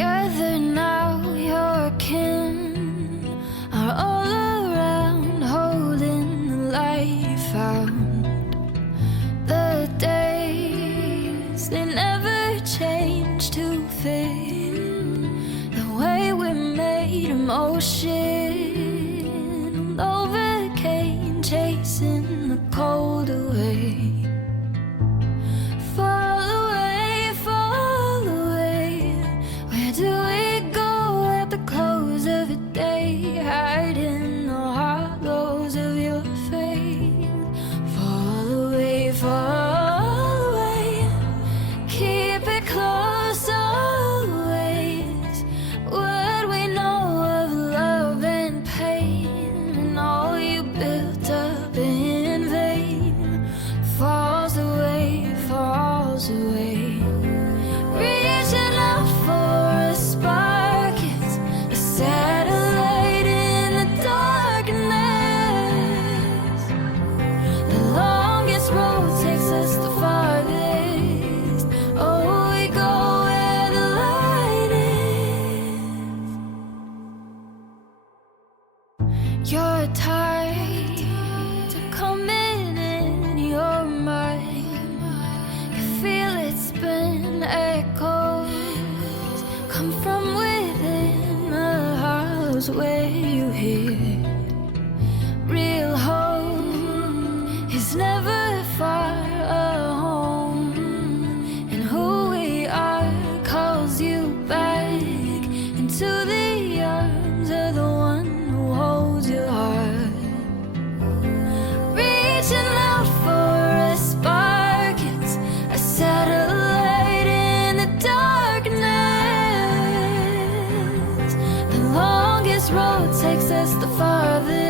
Gather now, your kin are all around, holding the light found. The days, they never change to fit the way we made them. Ocean overcame, chasing the cold away. Fall away, fall away. Where do we go at the close of the day? Hide in the hollows of your faith. Fall away, fall away. Keep it close always. What we know of love and pain, and all you built up in vain, falls away, falls away. Reaching out for a spark, it's a satellite in the darkness. The longest road takes us the farthest. Oh, we go where the light is. You're tired to coming in your mind. You feel it spin, echoes come from within the house where you hear. Real home is never far home, and who we are calls you back into the arms of the one who holds your heart. Reaching out for a spark, it's a satellite in the darkness. The longest road takes us the farthest.